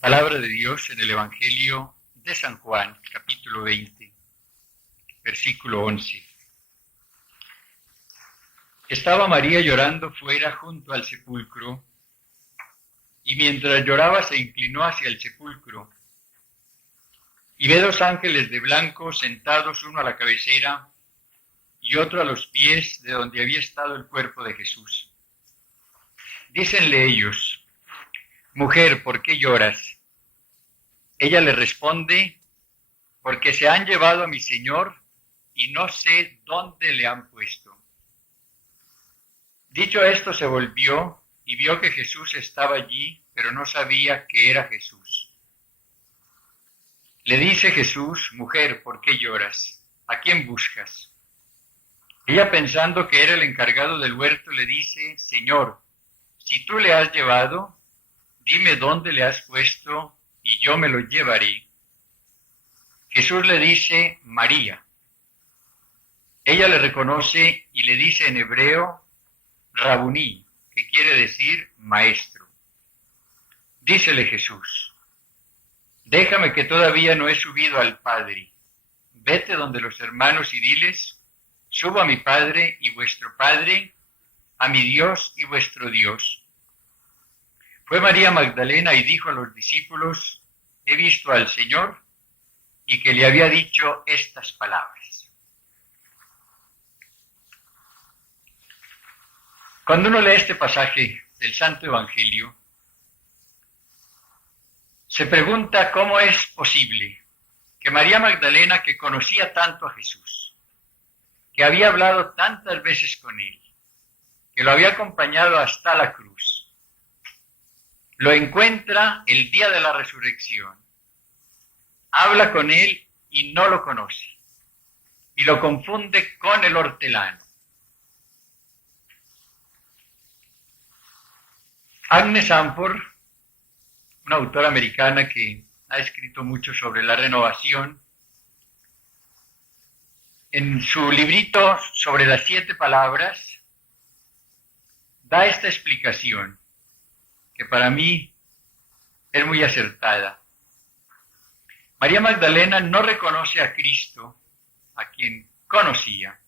Palabra de Dios en el Evangelio de San Juan, capítulo 20, versículo 11. Estaba María llorando fuera junto al sepulcro, y mientras lloraba se inclinó hacia el sepulcro, y ve dos ángeles de blanco sentados, uno a la cabecera y otro a los pies de donde había estado el cuerpo de Jesús. Dícenle ellos: Mujer, ¿por qué lloras? Ella le responde: Porque se han llevado a mi Señor y no sé dónde le han puesto. Dicho esto, se volvió y vio que Jesús estaba allí, pero no sabía que era Jesús. Le dice Jesús: Mujer, ¿por qué lloras? ¿A quién buscas? Ella, pensando que era el encargado del huerto, le dice: Señor, si tú le has llevado, dime dónde le has puesto y yo me lo llevaré. Jesús le dice: María. Ella le reconoce y le dice en hebreo: Rabuní, que quiere decir maestro. Dícele Jesús: Déjame, que todavía no he subido al Padre. Vete donde los hermanos y diles: Subo a mi Padre y vuestro Padre, a mi Dios y vuestro Dios. Fue María Magdalena y dijo a los discípulos: He visto al Señor, y que le había dicho estas palabras. Cuando uno lee este pasaje del Santo Evangelio, se pregunta cómo es posible que María Magdalena, que conocía tanto a Jesús, que había hablado tantas veces con él, que lo había acompañado hasta la cruz, lo encuentra el día de la resurrección, habla con él y no lo conoce, y lo confunde con el hortelano. Agnes Amford, una autora americana que ha escrito mucho sobre la renovación, en su librito sobre las 7 palabras, da esta explicación, que para mí es muy acertada. María Magdalena no reconoce a Cristo, a quien conocía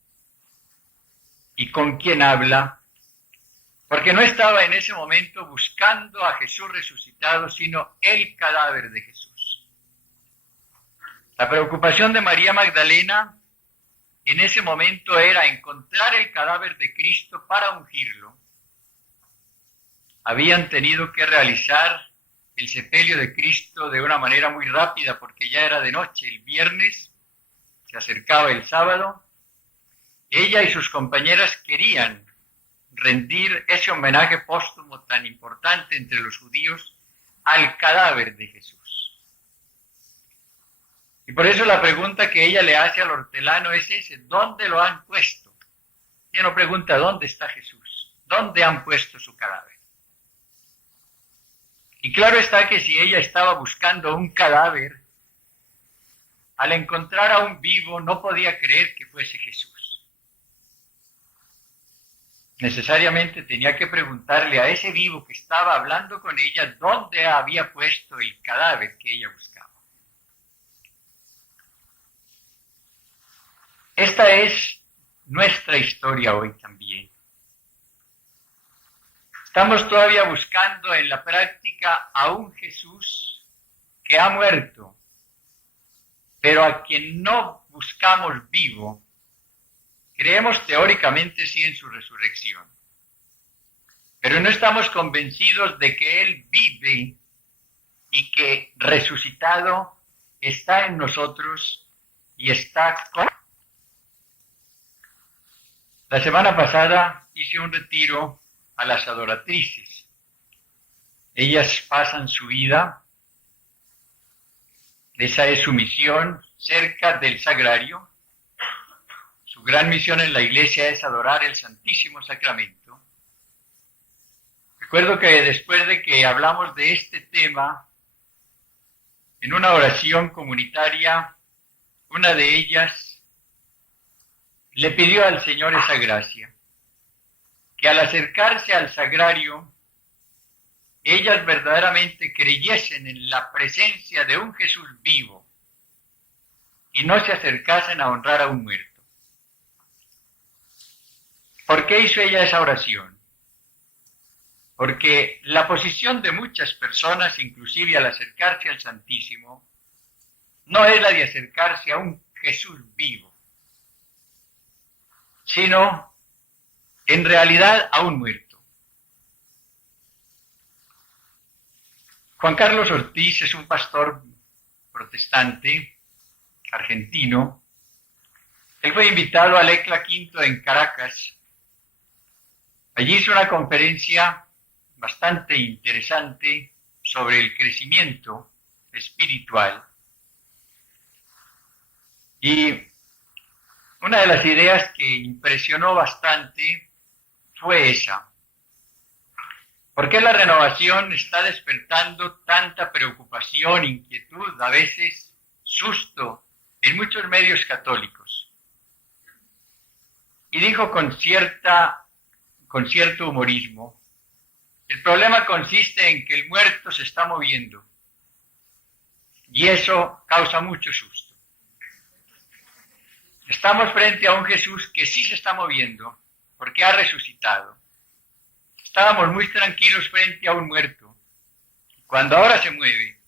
y con quien habla, porque no estaba en ese momento buscando a Jesús resucitado, sino el cadáver de Jesús. La preocupación de María Magdalena en ese momento era encontrar el cadáver de Cristo para ungirlo. Habían tenido que realizar el sepelio de Cristo de una manera muy rápida, porque ya era de noche, el viernes, se acercaba el sábado. Ella y sus compañeras querían rendir ese homenaje póstumo tan importante entre los judíos al cadáver de Jesús. Y por eso la pregunta que ella le hace al hortelano es ese: ¿dónde lo han puesto? Ella no pregunta dónde está Jesús, ¿dónde han puesto su cadáver? Y claro está que si ella estaba buscando un cadáver, al encontrar a un vivo no podía creer que fuese Jesús. Necesariamente tenía que preguntarle a ese vivo que estaba hablando con ella dónde había puesto el cadáver que ella buscaba. Esta es nuestra historia hoy también. Estamos todavía buscando en la práctica a un Jesús que ha muerto, pero a quien no buscamos vivo. Creemos teóricamente sí en su resurrección, pero no estamos convencidos de que Él vive y que resucitado está en nosotros y está con. La semana pasada hice un retiro a las adoratrices. Ellas pasan su vida, esa es su misión, cerca del sagrario. Su gran misión en la iglesia es adorar el Santísimo Sacramento. Recuerdo que después de que hablamos de este tema, en una oración comunitaria, una de ellas le pidió al Señor esa gracia, que al acercarse al sagrario ellas verdaderamente creyesen en la presencia de un Jesús vivo y no se acercasen a honrar a un muerto. ¿Por qué hizo ella esa oración? Porque la posición de muchas personas, inclusive al acercarse al Santísimo, no es la de acercarse a un Jesús vivo, sino en realidad a un muerto. Juan Carlos Ortiz es un pastor protestante argentino. Él fue invitado al ECLA Quinto en Caracas. Allí hizo una conferencia bastante interesante sobre el crecimiento espiritual. Y una de las ideas que impresionó bastante fue esa. ¿Por qué la renovación está despertando tanta preocupación, inquietud, a veces susto en muchos medios católicos? Y dijo con cierto humorismo, el problema consiste en que el muerto se está moviendo y eso causa mucho susto. Estamos frente a un Jesús que sí se está moviendo porque ha resucitado. Estábamos muy tranquilos frente a un muerto. Cuando ahora se mueve,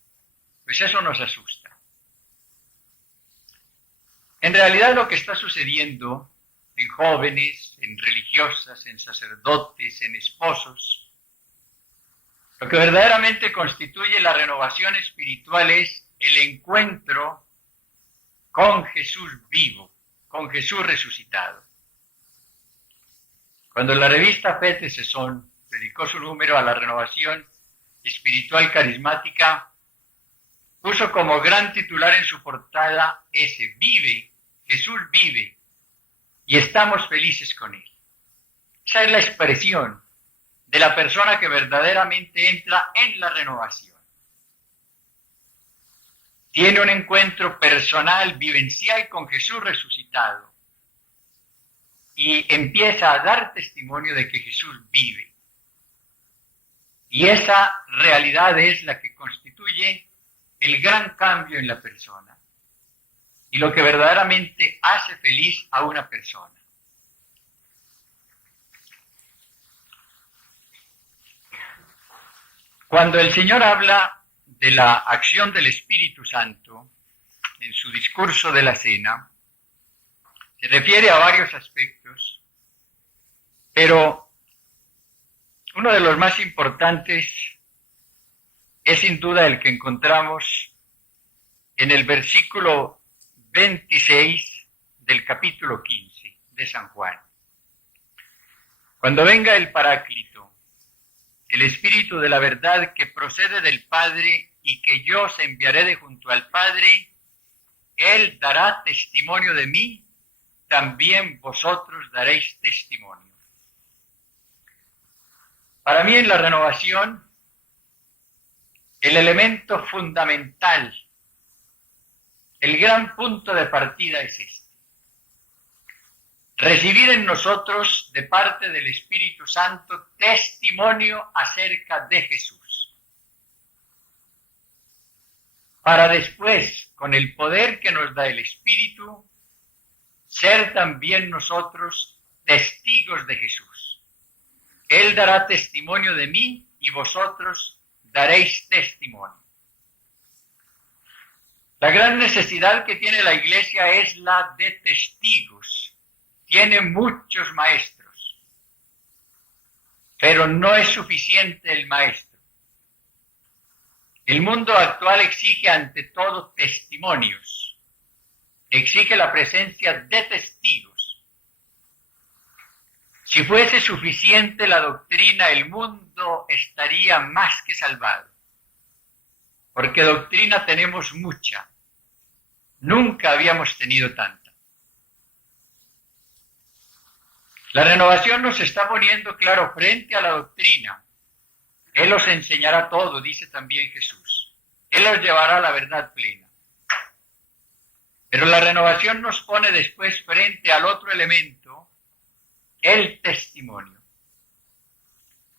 pues eso nos asusta. En realidad lo que está sucediendo en jóvenes, en religiosas, en sacerdotes, en esposos, lo que verdaderamente constituye la renovación espiritual es el encuentro con Jesús vivo, con Jesús resucitado. Cuando la revista Fe de Sesón dedicó su número a la renovación espiritual carismática, puso como gran titular en su portada ese: vive, Jesús vive, y estamos felices con él. Esa es la expresión de la persona que verdaderamente entra en la renovación. Tiene un encuentro personal, vivencial con Jesús resucitado y empieza a dar testimonio de que Jesús vive. Y esa realidad es la que constituye el gran cambio en la persona y lo que verdaderamente hace feliz a una persona. Cuando el Señor habla de la acción del Espíritu Santo en su discurso de la cena, se refiere a varios aspectos, pero uno de los más importantes es sin duda el que encontramos en el versículo 26 del capítulo 15 de San Juan. Cuando venga el Paráclito, el Espíritu de la verdad que procede del Padre y que yo os enviaré de junto al Padre, Él dará testimonio de mí, también vosotros daréis testimonio. Para mí en la renovación, el elemento fundamental, el gran punto de partida es este: recibir en nosotros de parte del Espíritu Santo testimonio acerca de Jesús, para después, con el poder que nos da el Espíritu, ser también nosotros testigos de Jesús. Él dará testimonio de mí y vosotros daréis testimonio. La gran necesidad que tiene la Iglesia es la de testigos. Tiene muchos maestros, pero no es suficiente el maestro. El mundo actual exige ante todo testimonios, exige la presencia de testigos. Si fuese suficiente la doctrina, el mundo estaría más que salvado, porque doctrina tenemos mucha, nunca habíamos tenido tanta. La renovación nos está poniendo claro frente a la doctrina. Él os enseñará todo, dice también Jesús. Él os llevará a la verdad plena. Pero la renovación nos pone después frente al otro elemento, el testimonio.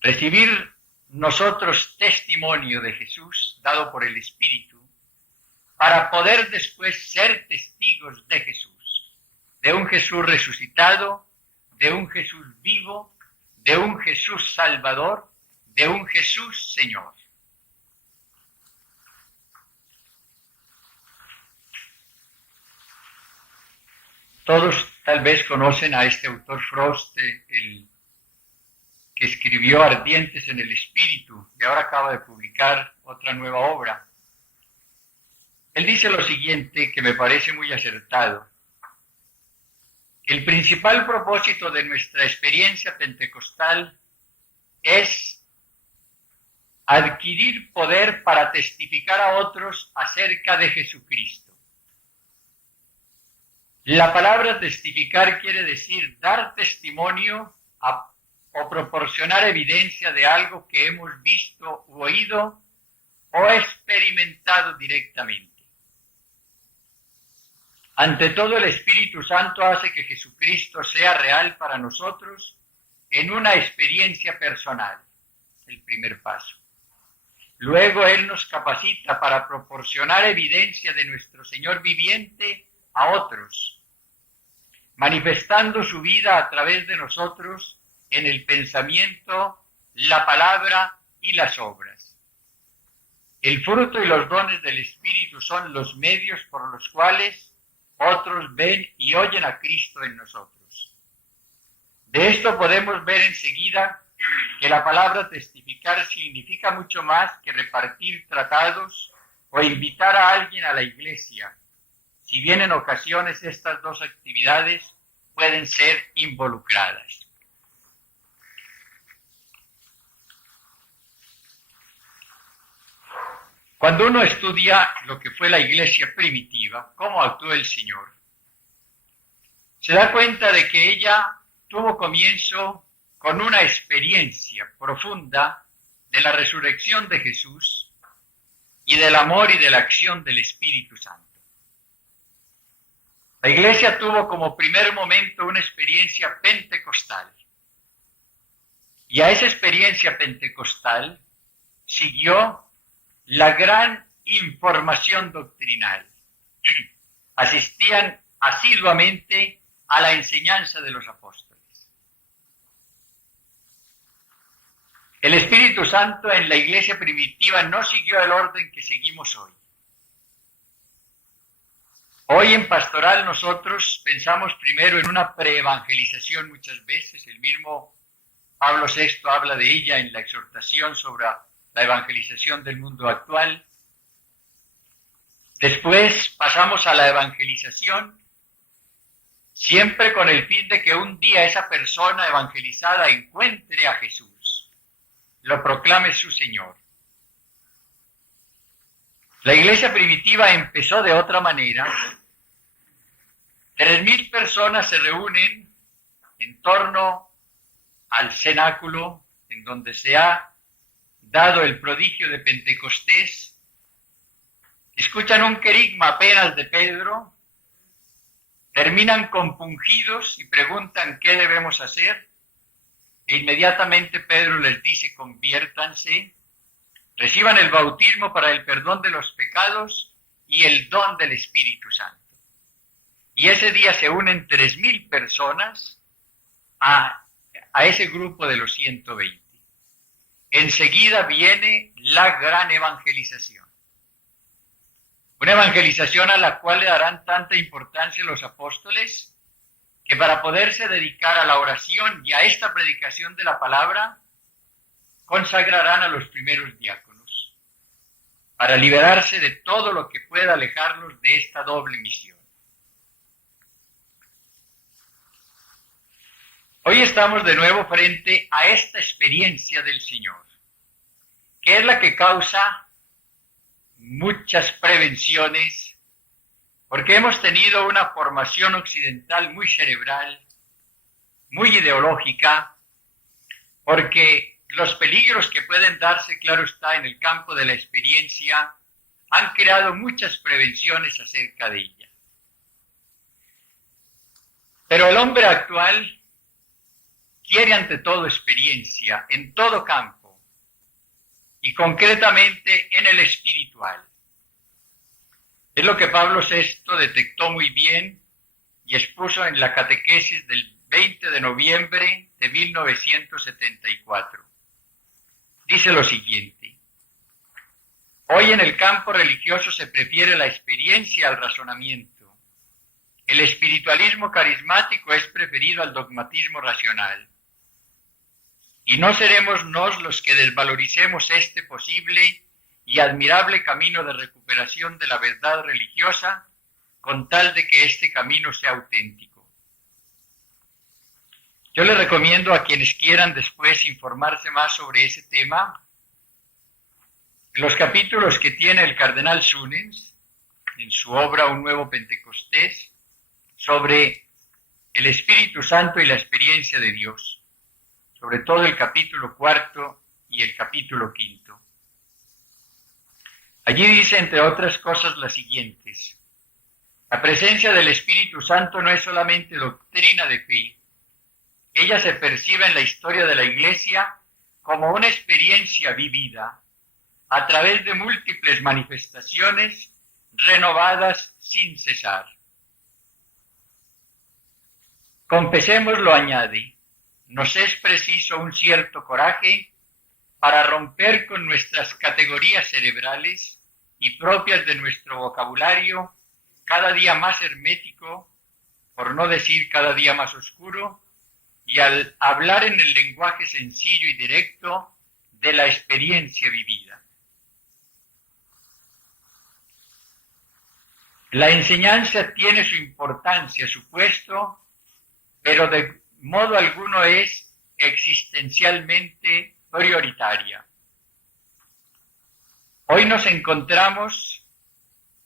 Recibir nosotros testimonio de Jesús dado por el Espíritu para poder después ser testigos de Jesús, de un Jesús resucitado, de un Jesús vivo, de un Jesús salvador, de un Jesús Señor. Todos tal vez conocen a este autor Frost, el que escribió Ardientes en el Espíritu y ahora acaba de publicar otra nueva obra. Él dice lo siguiente, que me parece muy acertado. El principal propósito de nuestra experiencia pentecostal es adquirir poder para testificar a otros acerca de Jesucristo. La palabra testificar quiere decir dar testimonio o proporcionar evidencia de algo que hemos visto u oído o experimentado directamente. Ante todo, el Espíritu Santo hace que Jesucristo sea real para nosotros en una experiencia personal, el primer paso. Luego Él nos capacita para proporcionar evidencia de nuestro Señor viviente a otros, manifestando su vida a través de nosotros en el pensamiento, la palabra y las obras. El fruto y los dones del Espíritu son los medios por los cuales otros ven y oyen a Cristo en nosotros. De esto podemos ver enseguida que la palabra testificar significa mucho más que repartir tratados o invitar a alguien a la iglesia, si bien en ocasiones estas dos actividades pueden ser involucradas. Cuando uno estudia lo que fue la iglesia primitiva, cómo actuó el Señor, se da cuenta de que ella tuvo comienzo con una experiencia profunda de la resurrección de Jesús y del amor y de la acción del Espíritu Santo. La iglesia tuvo como primer momento una experiencia pentecostal. Y a esa experiencia pentecostal siguió la gran información doctrinal. Asistían asiduamente a la enseñanza de los apóstoles. El Espíritu Santo en la iglesia primitiva no siguió el orden que seguimos hoy. Hoy en pastoral nosotros pensamos primero en una preevangelización muchas veces. El mismo Pablo VI habla de ella en la exhortación sobre la evangelización del mundo actual. Después pasamos a la evangelización, siempre con el fin de que un día esa persona evangelizada encuentre a Jesús, lo proclame su Señor. La iglesia primitiva empezó de otra manera. 3,000 personas se reúnen en torno al cenáculo en donde se ha dado el prodigio de Pentecostés. Escuchan un querigma apenas de Pedro, terminan compungidos y preguntan qué debemos hacer. E inmediatamente Pedro les dice: conviértanse, reciban el bautismo para el perdón de los pecados y el don del Espíritu Santo. Y ese día se unen 3,000 personas a ese grupo de los 120. Enseguida viene la gran evangelización. Una evangelización a la cual le darán tanta importancia los apóstoles que para poderse dedicar a la oración y a esta predicación de la palabra, consagrarán a los primeros diáconos para liberarse de todo lo que pueda alejarlos de esta doble misión. Hoy estamos de nuevo frente a esta experiencia del Señor, que es la que causa muchas prevenciones, porque hemos tenido una formación occidental muy cerebral, muy ideológica, porque los peligros que pueden darse, claro está, en el campo de la experiencia, han creado muchas prevenciones acerca de ella. Pero el hombre actual quiere ante todo experiencia en todo campo, y concretamente en el espiritual. Es lo que Pablo VI detectó muy bien y expuso en la catequesis del 20 de noviembre de 1974. Dice lo siguiente: hoy en el campo religioso se prefiere la experiencia al razonamiento. El espiritualismo carismático es preferido al dogmatismo racional. Y no seremos nos los que desvaloricemos este posible y admirable camino de recuperación de la verdad religiosa, con tal de que este camino sea auténtico. Yo les recomiendo a quienes quieran después informarse más sobre ese tema, los capítulos que tiene el cardenal Sunens en su obra Un Nuevo Pentecostés sobre el Espíritu Santo y la experiencia de Dios, sobre todo el capítulo 4 y el capítulo 5. Allí dice, entre otras cosas, las siguientes: la presencia del Espíritu Santo no es solamente doctrina de fe, ella se percibe en la historia de la Iglesia como una experiencia vivida a través de múltiples manifestaciones renovadas sin cesar. Confesémoslo, añade, nos es preciso un cierto coraje para romper con nuestras categorías cerebrales y propias de nuestro vocabulario, cada día más hermético, por no decir cada día más oscuro, y al hablar en el lenguaje sencillo y directo de la experiencia vivida. La enseñanza tiene su importancia, su puesto, pero de modo alguno es existencialmente prioritaria. Hoy nos encontramos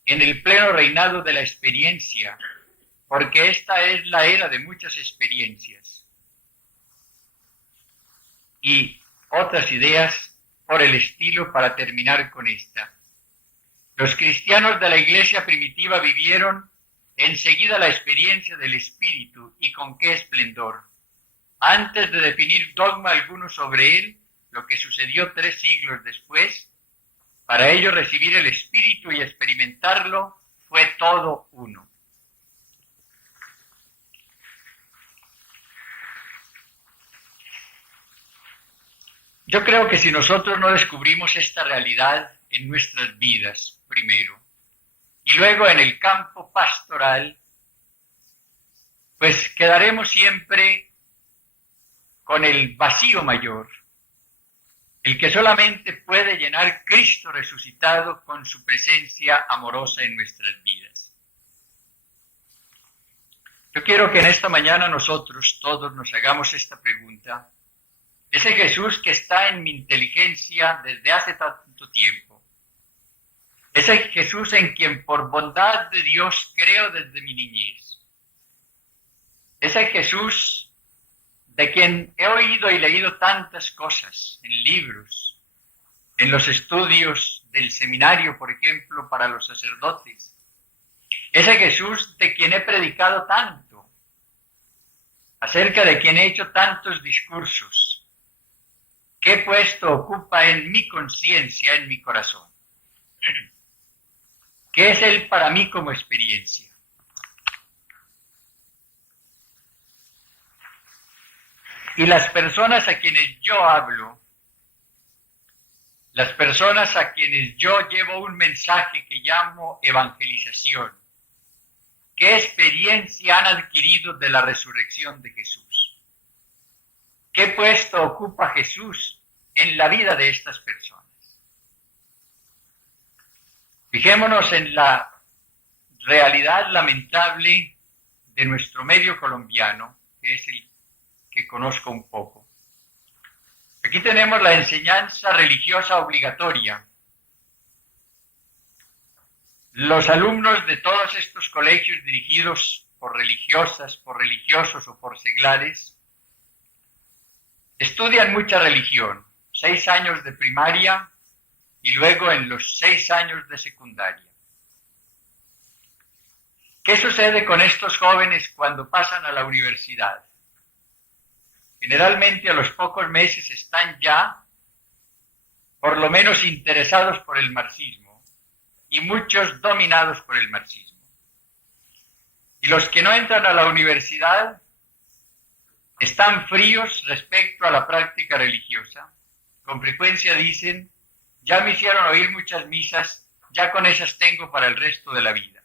en el pleno reinado de la experiencia, porque esta es la era de muchas experiencias y otras ideas por el estilo para terminar con esta. Los cristianos de la iglesia primitiva vivieron enseguida la experiencia del Espíritu, y con qué esplendor. Antes de definir dogma alguno sobre él, lo que sucedió 3 siglos después, para ellos recibir el Espíritu y experimentarlo fue todo uno. Yo creo que si nosotros no descubrimos esta realidad en nuestras vidas primero, y luego en el campo pastoral, pues quedaremos siempre con el vacío mayor, el que solamente puede llenar Cristo resucitado con su presencia amorosa en nuestras vidas. Yo quiero que en esta mañana nosotros todos nos hagamos esta pregunta. Ese Jesús que está en mi inteligencia desde hace tanto tiempo, ese Jesús en quien por bondad de Dios creo desde mi niñez, ese Jesús de quien he oído y leído tantas cosas en libros, en los estudios del seminario, por ejemplo, para los sacerdotes, ese Jesús de quien he predicado tanto, acerca de quien he hecho tantos discursos, ¿qué puesto ocupa en mi conciencia, en mi corazón? ¿Qué es Él para mí como experiencia? Y las personas a quienes yo hablo, las personas a quienes yo llevo un mensaje que llamo evangelización, ¿qué experiencia han adquirido de la resurrección de Jesús? ¿Qué puesto ocupa Jesús en la vida de estas personas? Fijémonos en la realidad lamentable de nuestro medio colombiano, que es el que conozco un poco. Aquí tenemos la enseñanza religiosa obligatoria. Los alumnos de todos estos colegios dirigidos por religiosas, por religiosos o por seglares, estudian mucha religión, 6 años de primaria y luego en los 6 años de secundaria. ¿Qué sucede con estos jóvenes cuando pasan a la universidad? Generalmente a los pocos meses están ya por lo menos interesados por el marxismo, y muchos dominados por el marxismo. Y los que no entran a la universidad están fríos respecto a la práctica religiosa. Con frecuencia dicen, ya me hicieron oír muchas misas, ya con esas tengo para el resto de la vida.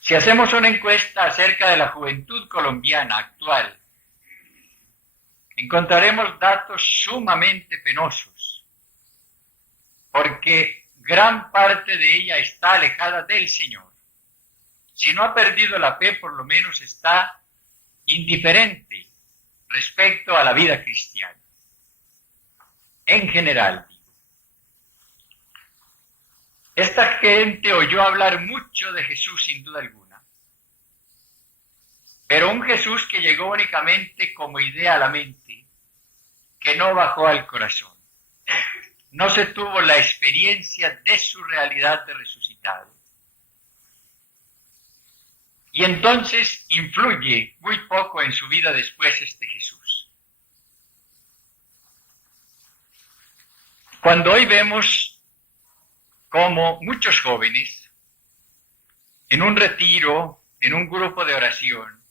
Si hacemos una encuesta acerca de la juventud colombiana actual, encontraremos datos sumamente penosos, porque gran parte de ella está alejada del Señor. Si no ha perdido la fe, por lo menos está indiferente respecto a la vida cristiana. En general, digo. Esta gente oyó hablar mucho de Jesús, sin duda alguna, pero un Jesús que llegó únicamente como idea a la mente, que no bajó al corazón. No se tuvo la experiencia de su realidad de resucitado. Y entonces influye muy poco en su vida después este Jesús. Cuando hoy vemos como muchos jóvenes, en un retiro, en un grupo de oración,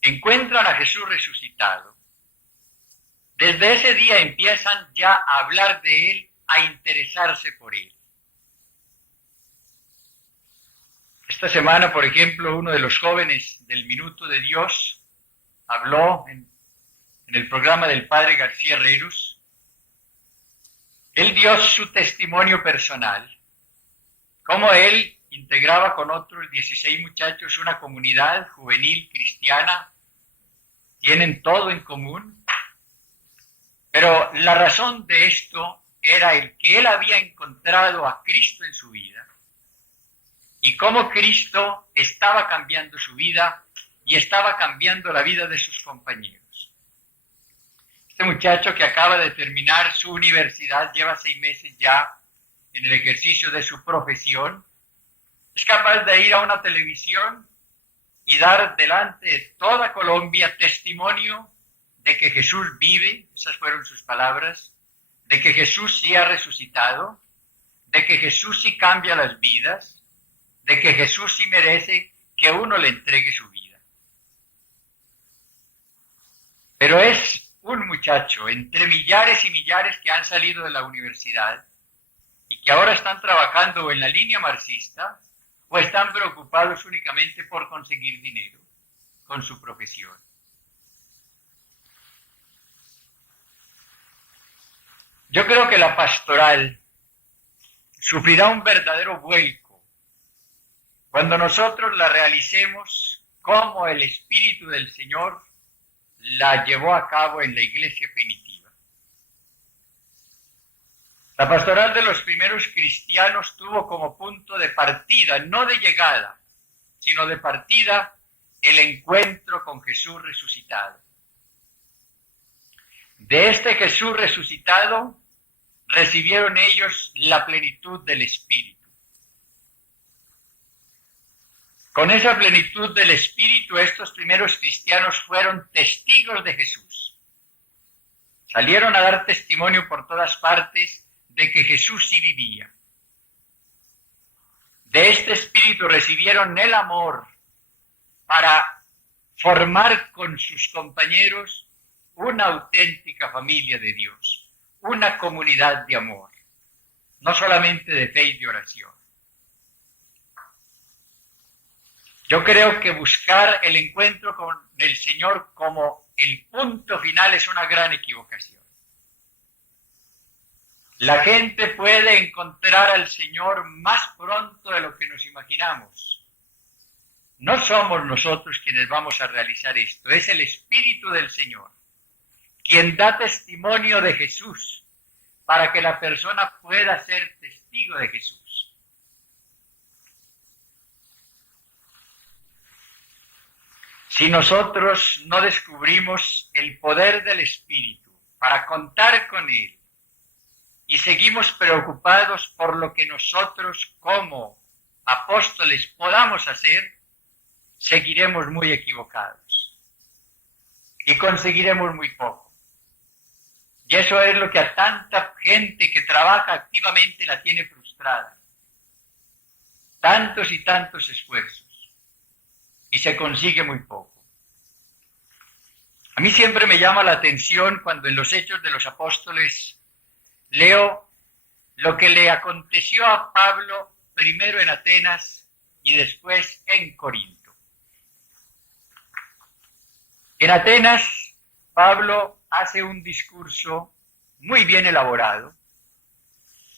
encuentran a Jesús resucitado, desde ese día empiezan ya a hablar de Él, a interesarse por Él. Esta semana, por ejemplo, uno de los jóvenes del Minuto de Dios habló en el programa del padre García Herreros. Él dio su testimonio personal, cómo él integraba con otros 16 muchachos una comunidad juvenil cristiana, tienen todo en común, pero la razón de esto era el que él había encontrado a Cristo en su vida, y cómo Cristo estaba cambiando su vida y estaba cambiando la vida de sus compañeros. Este muchacho que acaba de terminar su universidad, lleva 6 meses ya en el ejercicio de su profesión, es capaz de ir a una televisión y dar delante de toda Colombia testimonio de que Jesús vive, esas fueron sus palabras, de que Jesús sí ha resucitado, de que Jesús sí cambia las vidas, de que Jesús sí merece que uno le entregue su vida. Pero es un muchacho entre millares y millares que han salido de la universidad y que ahora están trabajando en la línea marxista o están preocupados únicamente por conseguir dinero con su profesión. Yo creo que la pastoral sufrirá un verdadero vuelco cuando nosotros la realicemos como el Espíritu del Señor la llevó a cabo en la iglesia primitiva. La pastoral de los primeros cristianos tuvo como punto de partida, no de llegada, sino de partida, el encuentro con Jesús resucitado. De este Jesús resucitado recibieron ellos la plenitud del Espíritu. Con esa plenitud del Espíritu, estos primeros cristianos fueron testigos de Jesús. Salieron a dar testimonio por todas partes de que Jesús sí vivía. De este Espíritu recibieron el amor para formar con sus compañeros una auténtica familia de Dios, una comunidad de amor, no solamente de fe y de oración. Yo creo que buscar el encuentro con el Señor como el punto final es una gran equivocación. La gente puede encontrar al Señor más pronto de lo que nos imaginamos. No somos nosotros quienes vamos a realizar esto, es el Espíritu del Señor, quien da testimonio de Jesús para que la persona pueda ser testigo de Jesús. Si nosotros no descubrimos el poder del Espíritu para contar con Él y seguimos preocupados por lo que nosotros como apóstoles podamos hacer, seguiremos muy equivocados y conseguiremos muy poco. Y eso es lo que a tanta gente que trabaja activamente la tiene frustrada. Tantos y tantos esfuerzos. Y se consigue muy poco. A mí siempre me llama la atención cuando en los Hechos de los Apóstoles leo lo que le aconteció a Pablo primero en Atenas y después en Corinto. En Atenas, Pablo hace un discurso muy bien elaborado,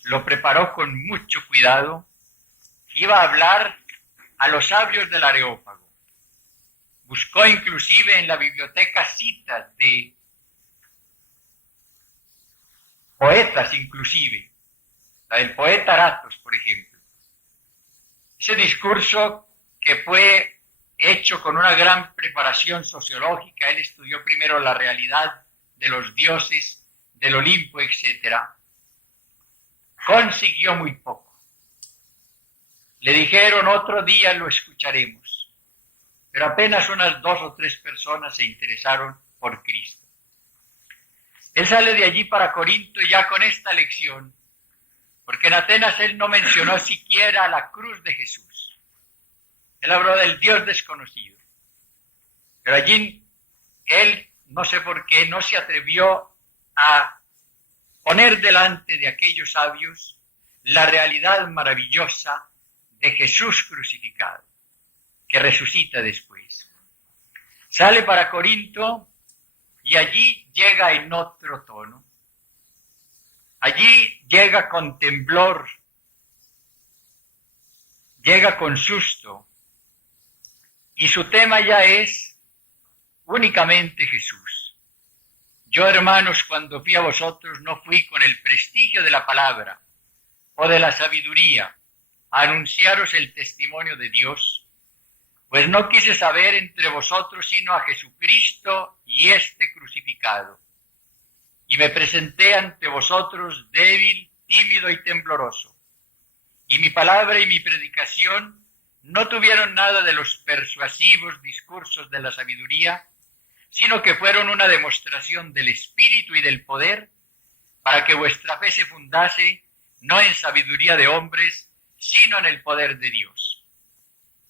lo preparó con mucho cuidado, iba a hablar a los sabios del Areópago. Buscó inclusive en la biblioteca citas de poetas inclusive, la del poeta Aratos, por ejemplo. Ese discurso que fue hecho con una gran preparación sociológica, él estudió primero la realidad de los dioses, del Olimpo, etc., consiguió muy poco. Le dijeron, otro día lo escucharemos, pero apenas unas 2 o 3 personas se interesaron por Cristo. Él sale de allí para Corinto ya con esta lección, porque en Atenas él no mencionó siquiera la cruz de Jesús. Él habló del Dios desconocido. Pero allí él, no sé por qué, no se atrevió a poner delante de aquellos sabios la realidad maravillosa de Jesús crucificado, que resucita después. Sale para Corinto y allí llega en otro tono. Allí llega con temblor, llega con susto, y su tema ya es únicamente Jesús. Yo, hermanos, cuando fui a vosotros, no fui con el prestigio de la palabra o de la sabiduría a anunciaros el testimonio de Dios, pues no quise saber entre vosotros sino a Jesucristo y este crucificado. Y me presenté ante vosotros débil, tímido y tembloroso. Y mi palabra y mi predicación no tuvieron nada de los persuasivos discursos de la sabiduría, sino que fueron una demostración del Espíritu y del poder, para que vuestra fe se fundase no en sabiduría de hombres, sino en el poder de Dios.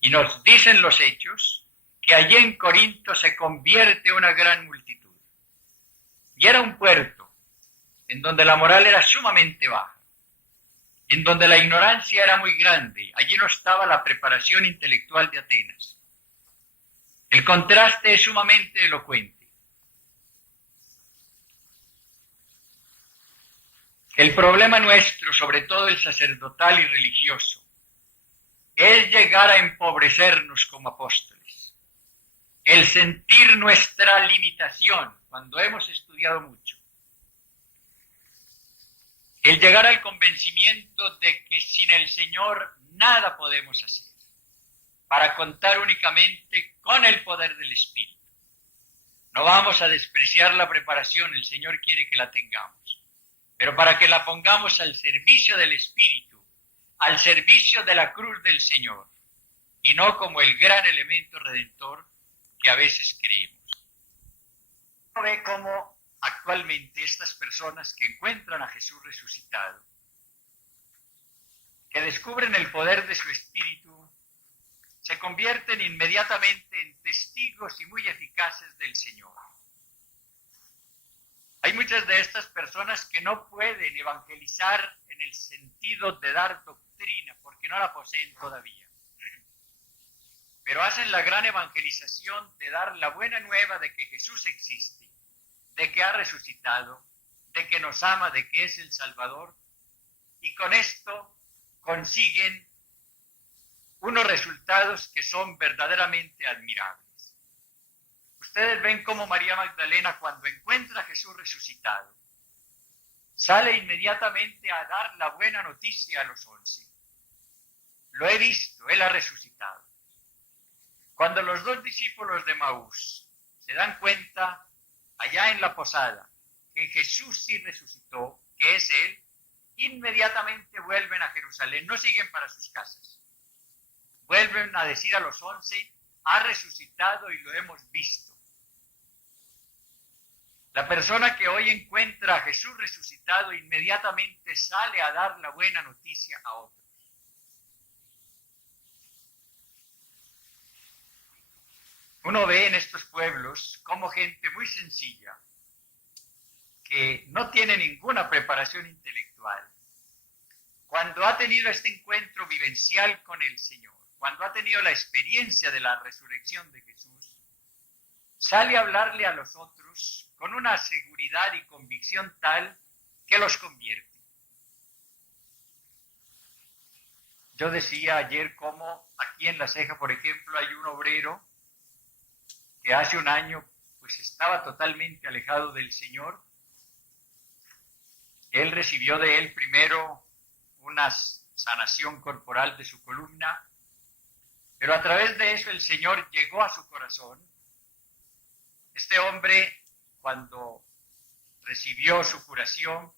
Y nos dicen los hechos que allí en Corinto se convierte una gran multitud. Y era un puerto en donde la moral era sumamente baja, en donde la ignorancia era muy grande. Allí no estaba la preparación intelectual de Atenas. El contraste es sumamente elocuente. El problema nuestro, sobre todo el sacerdotal y religioso, es llegar a empobrecernos como apóstoles. El sentir nuestra limitación cuando hemos estudiado mucho. El llegar al convencimiento de que sin el Señor nada podemos hacer, para contar únicamente con el poder del Espíritu. No vamos a despreciar la preparación, el Señor quiere que la tengamos, pero para que la pongamos al servicio del Espíritu, al servicio de la cruz del Señor, y no como el gran elemento redentor que a veces creemos. Uno ve cómo actualmente estas personas que encuentran a Jesús resucitado, que descubren el poder de su Espíritu, se convierten inmediatamente en testigos y muy eficaces del Señor. Hay muchas de estas personas que no pueden evangelizar en el sentido de dar doctrina, porque no la poseen todavía. Pero hacen la gran evangelización de dar la buena nueva de que Jesús existe, de que ha resucitado, de que nos ama, de que es el Salvador, y con esto consiguen unos resultados que son verdaderamente admirables. Ustedes ven cómo María Magdalena, cuando encuentra a Jesús resucitado, sale inmediatamente a dar la buena noticia a los 11. Lo he visto, Él ha resucitado. Cuando los 2 discípulos de Maús se dan cuenta, allá en la posada, que Jesús sí resucitó, que es Él, inmediatamente vuelven a Jerusalén, no siguen para sus casas. Vuelven a decir a los 11, ha resucitado y lo hemos visto. La persona que hoy encuentra a Jesús resucitado inmediatamente sale a dar la buena noticia a otros. Uno ve en estos pueblos como gente muy sencilla, que no tiene ninguna preparación intelectual, cuando ha tenido este encuentro vivencial con el Señor, cuando ha tenido la experiencia de la resurrección de Jesús, sale a hablarle a los otros con una seguridad y convicción tal que los convierte. Yo decía ayer cómo aquí en La Ceja, por ejemplo, hay un obrero que hace un año pues estaba totalmente alejado del Señor. Él recibió de él primero una sanación corporal de su columna, pero a través de eso el Señor llegó a su corazón. Este hombre, cuando recibió su curación,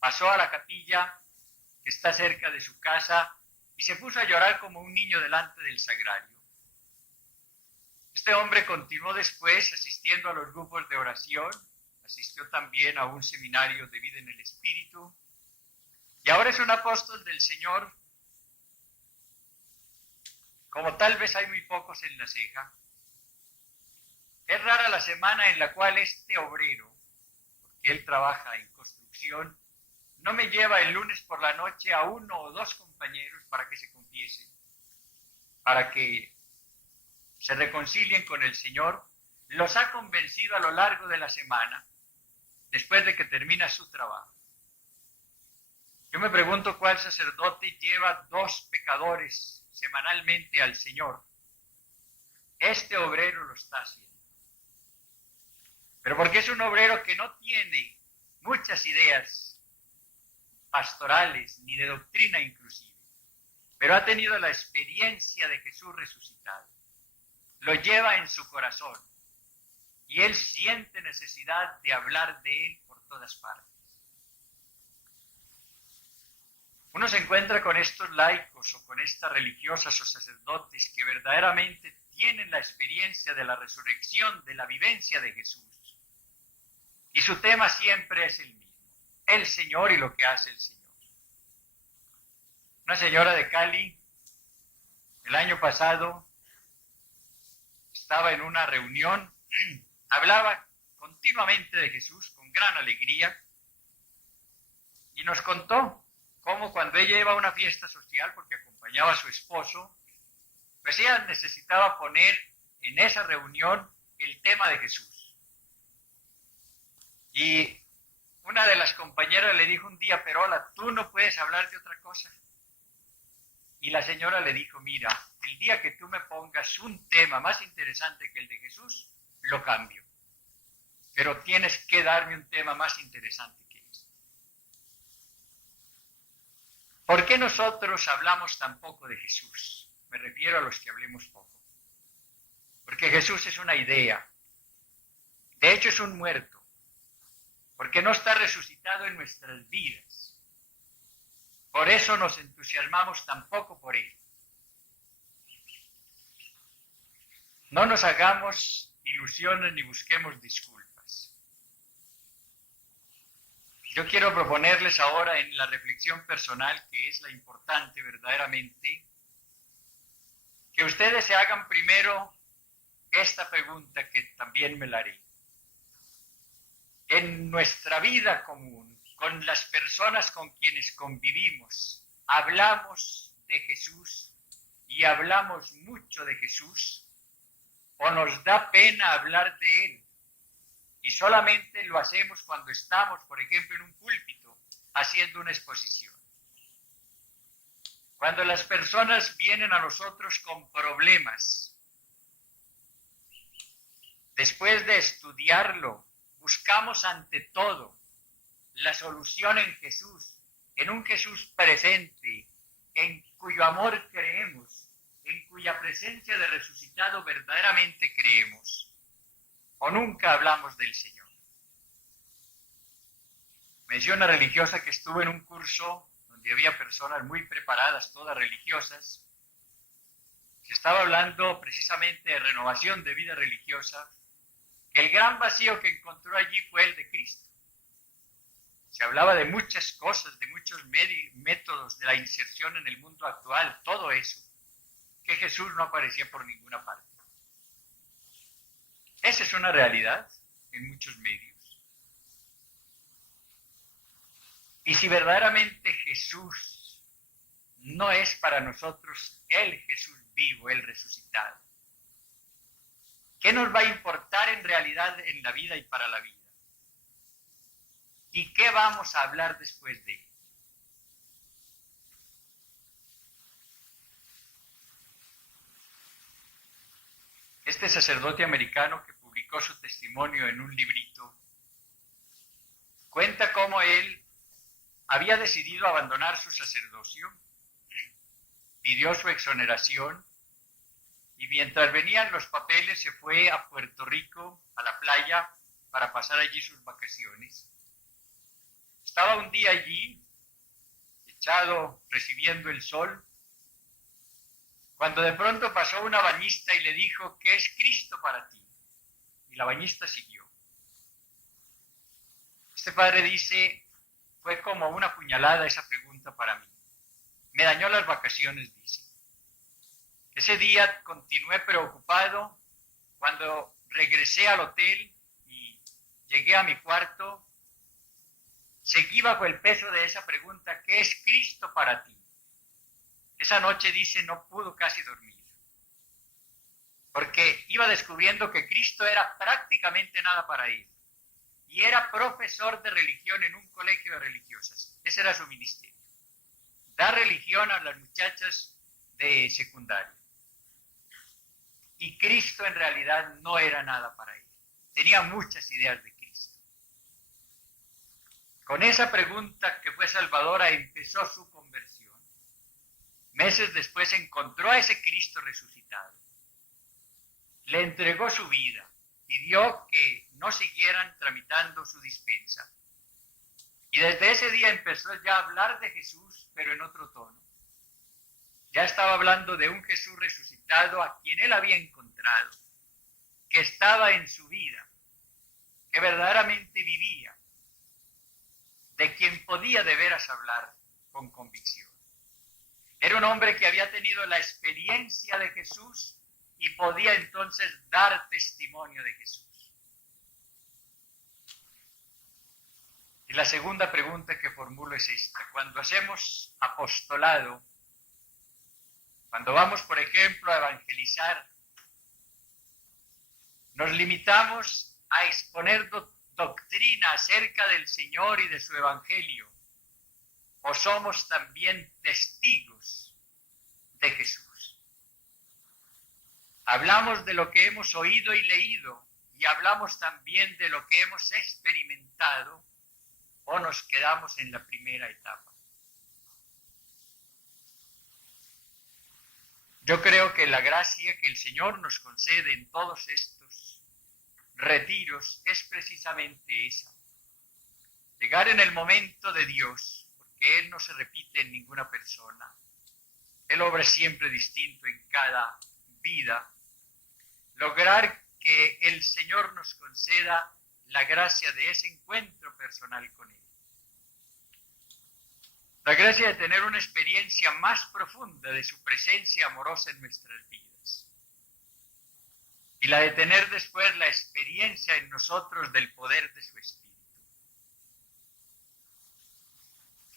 pasó a la capilla que está cerca de su casa y se puso a llorar como un niño delante del sagrario. Este hombre continuó después asistiendo a los grupos de oración, asistió también a un seminario de vida en el Espíritu, y ahora es un apóstol del Señor, como tal vez hay muy pocos en La Ceja. Es rara la semana en la cual este obrero, porque él trabaja en construcción, no me lleva el lunes por la noche a uno o dos compañeros para que se confiesen, para que se reconcilien con el Señor. Los ha convencido a lo largo de la semana, después de que termina su trabajo. Yo me pregunto cuál sacerdote lleva 2 pecadores semanalmente al Señor. Este obrero lo está haciendo. Pero porque es un obrero que no tiene muchas ideas pastorales ni de doctrina inclusive, pero ha tenido la experiencia de Jesús resucitado. Lo lleva en su corazón y él siente necesidad de hablar de él por todas partes. Uno se encuentra con estos laicos o con estas religiosas o sacerdotes que verdaderamente tienen la experiencia de la resurrección, de la vivencia de Jesús. Y su tema siempre es el mismo, el Señor y lo que hace el Señor. Una señora de Cali, el año pasado, estaba en una reunión, hablaba continuamente de Jesús con gran alegría y nos contó cómo cuando ella iba a una fiesta social, porque acompañaba a su esposo, pues ella necesitaba poner en esa reunión el tema de Jesús. Y una de las compañeras le dijo un día, Perola, tú no puedes hablar de otra cosa. Y la señora le dijo, mira, el día que tú me pongas un tema más interesante que el de Jesús, lo cambio. Pero tienes que darme un tema más interesante que este. ¿Por qué nosotros hablamos tan poco de Jesús? Me refiero a los que hablemos poco. Porque Jesús es una idea. De hecho, es un muerto. Porque no está resucitado en nuestras vidas. Por eso nos entusiasmamos tan poco por él. No nos hagamos ilusiones ni busquemos disculpas. Yo quiero proponerles ahora en la reflexión personal, que es la importante verdaderamente, que ustedes se hagan primero esta pregunta que también me la haré. En nuestra vida común, con las personas con quienes convivimos, hablamos de Jesús y hablamos mucho de Jesús, o nos da pena hablar de él y solamente lo hacemos cuando estamos, por ejemplo, en un púlpito haciendo una exposición. Cuando las personas vienen a nosotros con problemas, después de estudiarlo, buscamos ante todo la solución en Jesús, en un Jesús presente, en cuyo amor creemos, en cuya presencia de resucitado verdaderamente creemos, o nunca hablamos del Señor. Me decía una religiosa que estuvo en un curso donde había personas muy preparadas, todas religiosas, que estaba hablando precisamente de renovación de vida religiosa, El gran vacío que encontró allí fue el de Cristo. Se hablaba de muchas cosas, de muchos métodos de la inserción en el mundo actual, todo eso, que Jesús no aparecía por ninguna parte. Esa es una realidad en muchos medios. Y si verdaderamente Jesús no es para nosotros el Jesús vivo, el resucitado, ¿qué nos va a importar en realidad en la vida y para la vida? ¿Y qué vamos a hablar después de él? Este sacerdote americano que publicó su testimonio en un librito, cuenta cómo él había decidido abandonar su sacerdocio, pidió su exoneración y mientras venían los papeles se fue a Puerto Rico, a la playa, para pasar allí sus vacaciones. Estaba un día allí, echado, recibiendo el sol, cuando de pronto pasó una bañista y le dijo, ¿qué es Cristo para ti? Y la bañista siguió. Este padre dice, fue como una puñalada esa pregunta para mí. Me dañó las vacaciones, dice. Ese día continué preocupado. Cuando regresé al hotel y llegué a mi cuarto, seguí bajo el peso de esa pregunta, ¿qué es Cristo para ti? Esa noche, dice, no pudo casi dormir, porque iba descubriendo que Cristo era prácticamente nada para él. Y era profesor de religión en un colegio de religiosas. Ese era su ministerio. Dar religión a las muchachas de secundaria. Y Cristo en realidad no era nada para él. Tenía muchas ideas de Cristo. Con esa pregunta que fue salvadora empezó su conversión. Meses después encontró a ese Cristo resucitado. Le entregó su vida. Pidió que no siguieran tramitando su dispensa. Y desde ese día empezó ya a hablar de Jesús, pero en otro tono. Ya estaba hablando de un Jesús resucitado a quien él había encontrado, que estaba en su vida, que verdaderamente vivía, de quien podía de veras hablar con convicción. Era un hombre que había tenido la experiencia de Jesús y podía entonces dar testimonio de Jesús. Y la segunda pregunta que formulo es esta. Cuando hacemos apostolado, cuando vamos, por ejemplo, a evangelizar, nos limitamos a exponer doctrina acerca del Señor y de su evangelio, o somos también testigos de Jesús. Hablamos de lo que hemos oído y leído, y hablamos también de lo que hemos experimentado, o nos quedamos en la primera etapa. Yo creo que la gracia que el Señor nos concede en todos estos retiros es precisamente esa. Llegar en el momento de Dios, porque Él no se repite en ninguna persona. Él obra siempre distinto en cada vida. Lograr que el Señor nos conceda la gracia de ese encuentro personal con Él. La gracia de tener una experiencia más profunda de su presencia amorosa en nuestras vidas. Y la de tener después la experiencia en nosotros del poder de su Espíritu.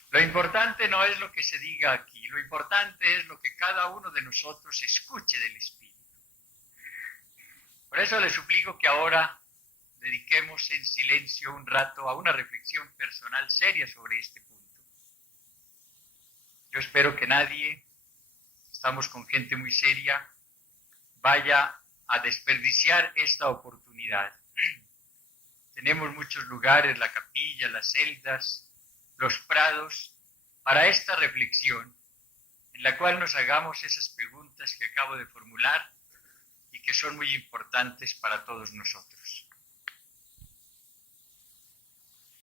Lo importante no es lo que se diga aquí, lo importante es lo que cada uno de nosotros escuche del Espíritu. Por eso les suplico que ahora dediquemos en silencio un rato a una reflexión personal seria sobre este punto. Yo espero que nadie, estamos con gente muy seria, vaya a desperdiciar esta oportunidad. Tenemos muchos lugares, la capilla, las celdas, los prados, para esta reflexión, en la cual nos hagamos esas preguntas que acabo de formular y que son muy importantes para todos nosotros.